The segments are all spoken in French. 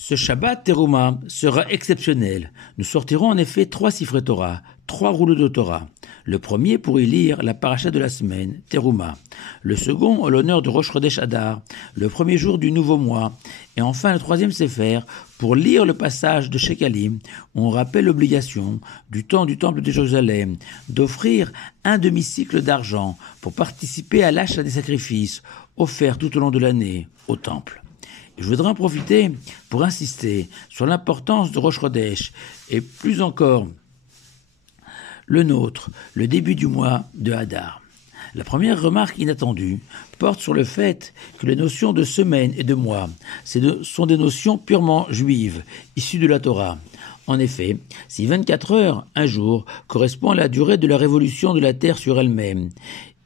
Ce Shabbat Teruma sera exceptionnel. Nous sortirons en effet 3 Sifrei Torah, 3 rouleaux de Torah. Le premier pour y lire la paracha de la semaine, Teruma. Le second en l'honneur de Rosh Chodesh Adar, le premier jour du nouveau mois. Et enfin le troisième Sefer pour lire le passage de Shekalim où on rappelle l'obligation du temps du temple de Jérusalem d'offrir un demi-cycle d'argent pour participer à l'achat des sacrifices offerts tout au long de l'année au temple. Je voudrais en profiter pour insister sur l'importance de Rosh Chodesh et plus encore le nôtre, le début du mois de Hadar. La première remarque inattendue porte sur le fait que les notions de semaine et de mois sont des notions purement juives, issues de la Torah. En effet, si 24 heures, un jour, correspond à la durée de la révolution de la Terre sur elle-même,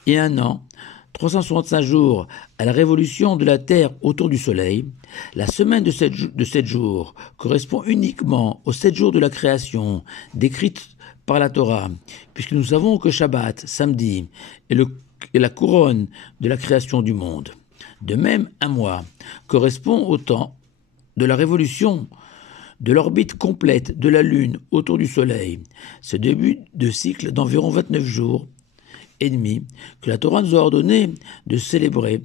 et un an, 365 jours à la révolution de la Terre autour du Soleil, la semaine de 7 jours correspond uniquement aux 7 jours de la création décrite par la Torah, puisque nous savons que Shabbat, samedi, est la couronne de la création du monde. De même, un mois correspond au temps de la révolution de l'orbite complète de la Lune autour du Soleil, ce début de cycle d'environ 29 jours et demi que la Torah nous a ordonné de célébrer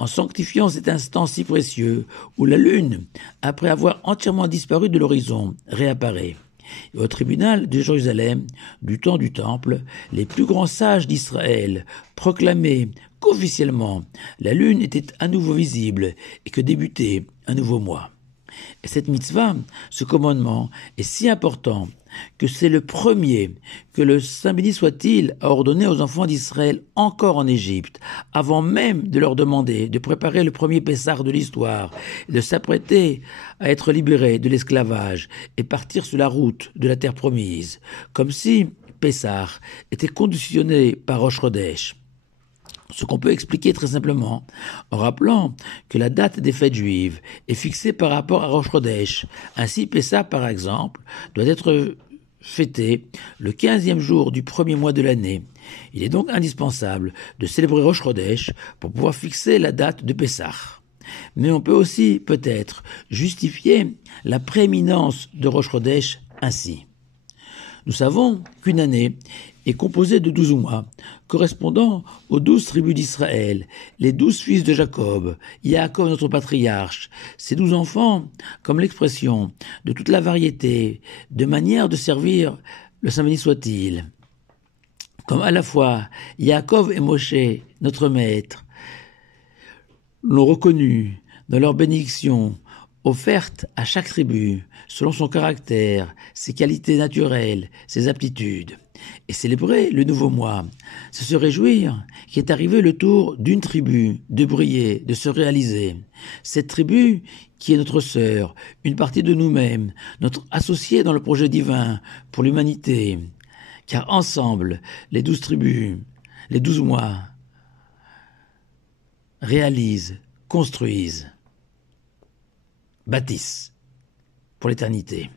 en sanctifiant cet instant si précieux où la Lune, après avoir entièrement disparu de l'horizon, réapparaît. Et au tribunal de Jérusalem, du temps du Temple, les plus grands sages d'Israël proclamaient qu'officiellement la Lune était à nouveau visible et que débutait un nouveau mois. Et cette mitzvah, ce commandement, est si important que c'est le premier que le Saint béni soit-il a ordonné aux enfants d'Israël encore en Égypte, avant même de leur demander de préparer le premier Pessah de l'histoire, et de s'apprêter à être libérés de l'esclavage et partir sur la route de la terre promise, comme si Pessah était conditionné par Rosh Chodesh. Ce qu'on peut expliquer très simplement en rappelant que la date des fêtes juives est fixée par rapport à Rosh Chodesh. Ainsi, Pessah, par exemple, doit être fêté le 15e jour du premier mois de l'année. Il est donc indispensable de célébrer Rosh Chodesh pour pouvoir fixer la date de Pessah. Mais on peut aussi, peut-être, justifier la prééminence de Rosh Chodesh ainsi. Nous savons qu'une année est composée de 12 mois, correspondant aux 12 tribus d'Israël, les 12 fils de Jacob, Yaakov notre patriarche, ces 12 enfants, comme l'expression de toute la variété de manières de servir le Saint béni soit-il. Comme à la fois Yaakov et Moshe, notre maître, l'ont reconnu dans leur bénédiction, offerte à chaque tribu, selon son caractère, ses qualités naturelles, ses aptitudes. Et célébrer le nouveau mois, c'est se réjouir qu'est arrivé le tour d'une tribu de briller, de se réaliser. Cette tribu qui est notre sœur, une partie de nous-mêmes, notre associé dans le projet divin pour l'humanité. Car ensemble, les 12 tribus, les 12 mois, réalisent, construisent, bâtissent pour l'éternité.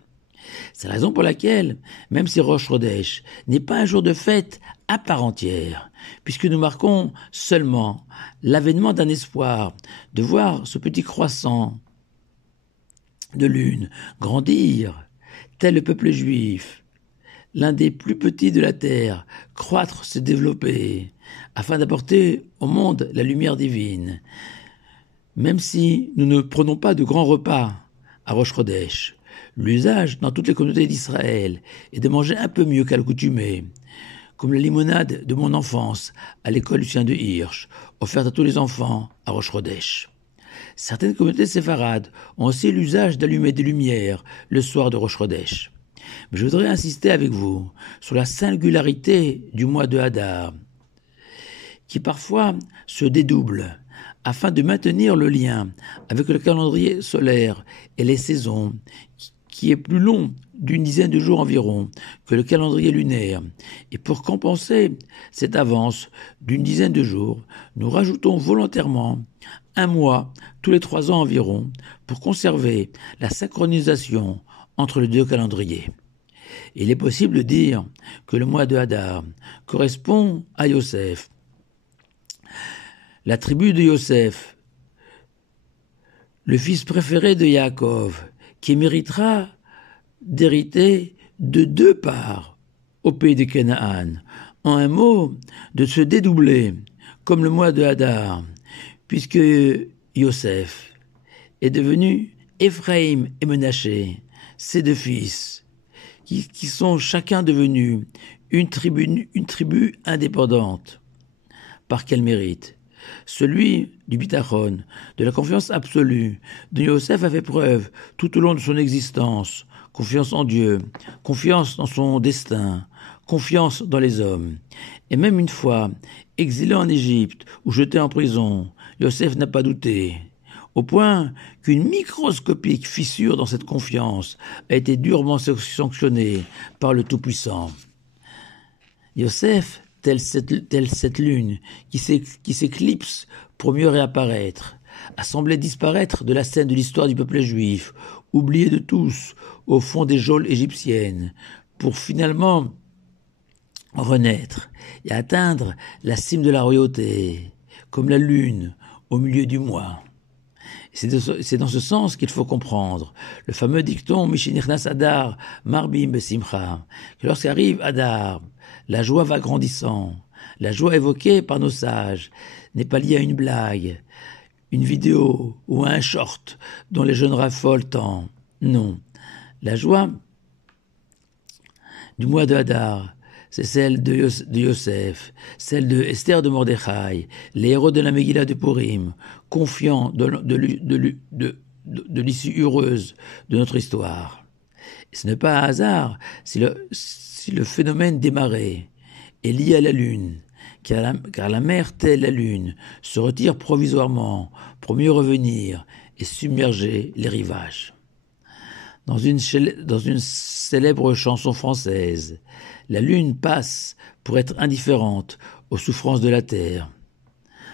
C'est la raison pour laquelle, même si Rosh Chodesh n'est pas un jour de fête à part entière, puisque nous marquons seulement l'avènement d'un espoir de voir ce petit croissant de lune grandir, tel le peuple juif, l'un des plus petits de la terre, croître, se développer, afin d'apporter au monde la lumière divine. Même si nous ne prenons pas de grands repas à Rosh Chodesh, l'usage dans toutes les communautés d'Israël est de manger un peu mieux qu'à l'accoutumée, comme la limonade de mon enfance à l'école Lucien de Hirsch, offerte à tous les enfants à Rosh Chodesh. Certaines communautés séfarades ont aussi l'usage d'allumer des lumières le soir de Rosh Chodesh. Mais je voudrais insister avec vous sur la singularité du mois de Hadar, qui parfois se dédouble, afin de maintenir le lien avec le calendrier solaire et les saisons, qui est plus long d'une dizaine de jours environ que le calendrier lunaire. Et pour compenser cette avance d'une dizaine de jours, nous rajoutons volontairement un mois tous les 3 ans environ pour conserver la synchronisation entre les deux calendriers. Il est possible de dire que le mois de Hadar correspond à Yosef, la tribu de Yosef, le fils préféré de Yaakov, qui méritera d'hériter de 2 parts au pays de Canaan. En un mot, de se dédoubler, comme le mois de Hadar, puisque Yosef est devenu Éphraïm et Menaché, ses 2 fils, qui sont chacun devenus une tribu indépendante. Par quel mérite? Celui du bitachon, de la confiance absolue, dont Yosef a fait preuve tout au long de son existence, confiance en Dieu, confiance dans son destin, confiance dans les hommes. Et même une fois, exilé en Égypte ou jeté en prison, Yosef n'a pas douté, au point qu'une microscopique fissure dans cette confiance a été durement sanctionnée par le Tout-Puissant. Yosef, telle cette lune qui s'éclipse pour mieux réapparaître, a semblé disparaître de la scène de l'histoire du peuple juif, oublié de tous au fond des geôles égyptiennes, pour finalement renaître et atteindre la cime de la royauté, comme la lune au milieu du mois. C'est dans ce sens qu'il faut comprendre le fameux dicton Mishinichnas Adar, Marbim Besimcha, que lorsqu'arrive Adar, la joie va grandissant. La joie évoquée par nos sages n'est pas liée à une blague, une vidéo ou à un short dont les jeunes raffolent tant. Non. La joie du mois de Hadar, c'est celle de Yosef, celle de Esther de Mordechai, les héros de la Megillah de Purim, confiants de l'issue heureuse de notre histoire. Et ce n'est pas un hasard si le phénomène démarré est lié à la Lune, car la mer, telle la Lune, se retire provisoirement pour mieux revenir et submerger les rivages. Dans une célèbre chanson française, la Lune passe pour être indifférente aux souffrances de la terre.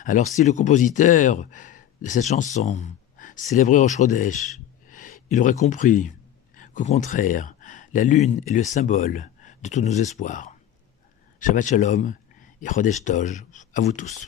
Alors si le compositeur de cette chanson célébrait Rosh Chodesh, il aurait compris qu'au contraire, la Lune est le symbole de tous nos espoirs. Shabbat Shalom et Chodesh Tov à vous tous.